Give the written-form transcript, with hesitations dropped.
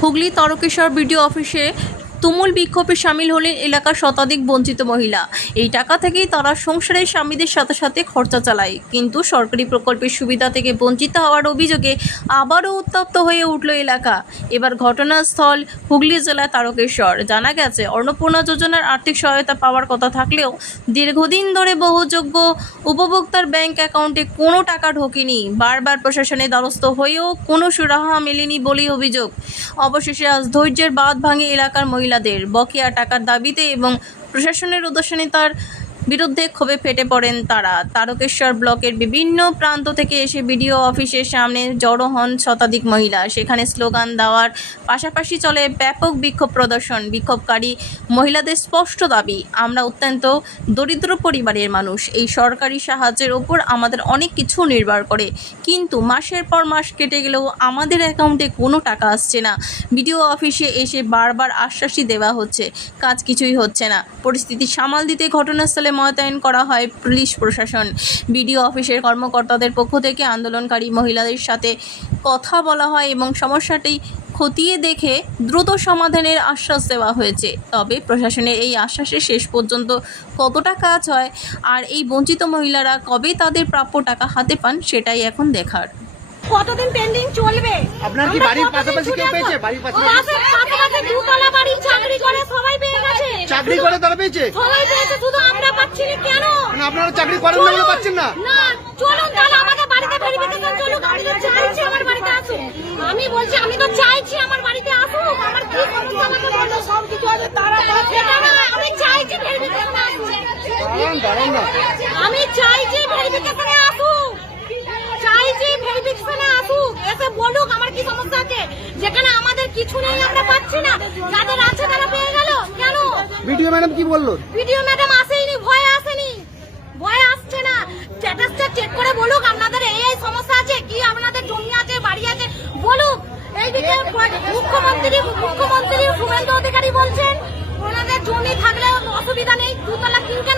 Hooghly Tarakeswar BDO অফিসে তুমুল বিক্ষোভে সামিল হলেন এলাকার শতাধিক বঞ্চিত মহিলা। এই টাকা থেকেই তারা সংসারের স্বামীদের সাথে সাথে খরচা চালায়, কিন্তু সরকারি প্রকল্পের সুবিধা থেকে বঞ্চিত হওয়ার অভিযোগে আবারও উত্তপ্ত হয়ে উঠল এলাকা। এবার ঘটনাস্থল হুগলি জেলার তারকেশ্বর। জানা গেছে, অন্নপূর্ণা যোজনার আর্থিক সহায়তা পাওয়ার কথা থাকলেও দীর্ঘদিন ধরে বহু যোগ্য উপভোক্তার ব্যাংক অ্যাকাউন্টে কোনো টাকা ঢোকেনি। বারবার প্রশাসনের দ্বারস্থ হয়েও কোনো সুরাহা মেলেনি বলেই অভিযোগ। অবশেষে আজ ধৈর্যের বাঁধ ভাঙে এলাকার মহিলাদের। বকেয়া টাকার দাবিতে এবং প্রশাসনের উদাসীনতার বিরুদ্ধে ক্ষোভে ফেটে পড়েন তারা। তারকেশ্বর ব্লকের বিভিন্ন প্রান্ত থেকে এসে বিডিও অফিসের সামনে জড়ো হন শতাধিক মহিলা। সেখানে স্লোগান দেওয়ার পাশাপাশি চলে ব্যাপক বিক্ষোভ প্রদর্শন। বিক্ষোভকারী মহিলাদের স্পষ্ট দাবি, আমরা অত্যন্ত দরিদ্র পরিবারের মানুষ, এই সরকারি সাহায্যের ওপর আমাদের অনেক কিছু নির্ভর করে, কিন্তু মাসের পর মাস কেটে গেলেও আমাদের অ্যাকাউন্টে কোনো টাকা আসছে না। বিডিও অফিসে এসে বারবার আশ্বাসই দেওয়া হচ্ছে, কাজ কিছুই হচ্ছে না। পরিস্থিতি সামাল দিতে ঘটনাস্থলে মোতায়েন করা হয় পুলিশ প্রশাসন। বিডিও অফিসের কর্মকর্তাদের পক্ষ থেকে আন্দোলনকারী মহিলাদের সাথে কথা বলা হয় এবং সমস্যাটি খতিয়ে দেখে দ্রুত সমাধানের আশ্বাস দেওয়া হয়েছে। তবে প্রশাসনের এই আশ্বাসের শেষ পর্যন্ত কতটা কাজ হয় আর এই বঞ্চিত মহিলারা কবে তাদের প্রাপ্য টাকা হাতে পান, সেটাই এখন দেখার। কতদিন পেন্ডিং চলবে? আপনার কি বাড়ির পাশাপাশি কেউ পেয়েছে? বাড়ির পাশাপাশি দুতলা বাড়ি চাকরি করে সবাই পেয়ে গেছে। চাকরি করে তারা পেয়েছে? সবাই পেয়েছে, শুধু আমরা পাচ্ছি না কেন? মানে আপনারা চাকরি করেন না বলে পাচ্ছেন না? না, চলুন তাহলে আমাদের বাড়িতে ভেরিফিকেশন চলুক। আমি তো চাইছি আমার বাড়িতে আসুক। আমি বলছি আমি তো চাইছি আমার বাড়িতে আসুক। আমার কি সমস্যা আমাকে বলো, সব কিছু আছে তারা আমি চাইছি ভেরিফিকেশন আসুক। দাঁড়ান না, আমি চাইছি ভেরিফিকেশনে আসুক। চাইছি ভেরিফিকেশনে আসুক, এসে বলুক আমার কি সমস্যা আছে। যেখানে আমাদের কিছু নেই, আমরা পাচ্ছি না, যাদের আছে তারা পেয়ে গেল কেন? ভিডিও ম্যাডাম কি বললো? ভিডিও ম্যাডাম আসেনি, ভয় আসেনি, ভয় আসছে না। স্ট্যাটাসটা চেক করে বলুক আপনাদের এই এই সমস্যা আছে, কি আপনাদের জমি আছে, বাড়ি আছে বলুক। এইদিকে মুখ্যমন্ত্রী শুভেন্দু অধিকারী বলছেন ওনাদের জমি থাকলে অসুবিধা নেই, দুতলা কিনতে